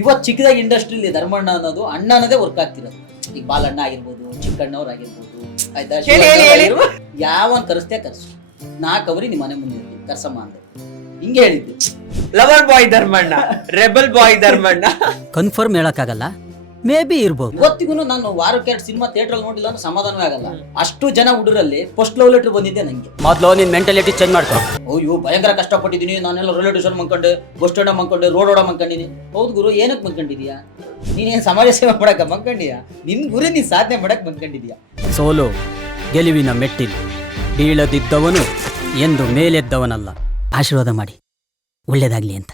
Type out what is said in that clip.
ಇವತ್ತು ಚಿಕ್ಕದಾಗಿ ಇಂಡಸ್ಟ್ರಿಲಿ ಧರ್ಮಣ್ಣ ಅನ್ನೋದು ಅಣ್ಣ ಅನ್ನೋದೇ ವರ್ಕ್ ಆಗ್ತಿರೋದು. ಈಗ ಬಾಲಣ್ಣ ಆಗಿರ್ಬೋದು, ಚಿಕ್ಕಣ್ಣವ್ರು ಆಗಿರ್ಬೋದು, ಆಯ್ತಾ, ಯಾವನ್ ಕರೆಸ್ತೇ ಕರ್ಸು, 4 ಅವರಿ ನಿಮ್ಮ ಮನೆ ಮುಂದೆ ಇರ್ತೀನಿ ಕರ್ಸಮ್ಮ ಅಂದ್ರೆ ಹಿಂಗೆ ಹೇಳಿದ್ದು. ಲವರ್ ಬಾಯ್ ಧರ್ಮಣ್ಣ, ರೆಬಲ್ ಬಾಯ್ ಧರ್ಮಣ್ಣ. ಕನ್ಫರ್ಮ್ ಹೇಳಕ್ಕಾಗಲ್ಲ, ಮೇ ಬಿ ಇರ್ಬೋದು. ಇವತ್ತಿಗೂ ನಾನು ವಾರಕ್ಕೆ 2 ಸಿನಿಮಾ ಥಿಯೇಟರ್ ನೋಡಿಲ್ಲ ಅಂದ್ರೆ ಸಮಾಧಾನವೇ ಆಗಲ್ಲ. ಅಷ್ಟು ಜನ ಹುಡುಗರಲ್ಲಿ ಫಸ್ಟ್ ಲವ್ ಲೆಟರ್ ಬಂದಿದ್ದೆ ನಂಗೆ. ಮೊದ್ಲು ನಿನ್ ಮೆಂಟಾಲಿಟಿ ಚೇಂಜ್ ಮಾಡ್ಕೊ. ಅಯ್ಯೋ ಭಯಂಕರ ಕಷ್ಟಪಟ್ಟಿದ್ದೀನಿ ನಾನೆಲ್ಲ ರೈಲ್ವೆ ಸ್ಟೇಷನ್ ಮಂಕೊಂಡೆ, ಬಸ್ ಸ್ಟ್ಯಾಂಡ್ ಮಂಕೊಂಡೆ, ರೋಡ್ ಮಂಕೊಂಡಿನಿ. ಹೌದು ಗುರು, ಏನಕ್ಕೆ ಮಂಕೊಂಡಿದ್ಯಾ? ನೀನೇನು ಸಮಾಜ ಸೇವೆ ಮಾಡಕ್ ಮಂಕೊಂಡಿಯಾ? ನಿನ್ ಗುರಿ ನೀನ್ ಸಾಧನೆ ಮಾಡಕ್ ಮಂಕೊಂಡಿದ್ಯಾ? ಸೋಲು ಗೆಲುವಿನ ಮೆಟ್ಟಿಲು, ಬೀಳದಿದ್ದವನು ಎಂದು ಮೇಲೆದ್ದವನಲ್ಲ. ಆಶೀರ್ವಾದ ಮಾಡಿ, ಒಳ್ಳೇದಾಗ್ಲಿ ಅಂತ.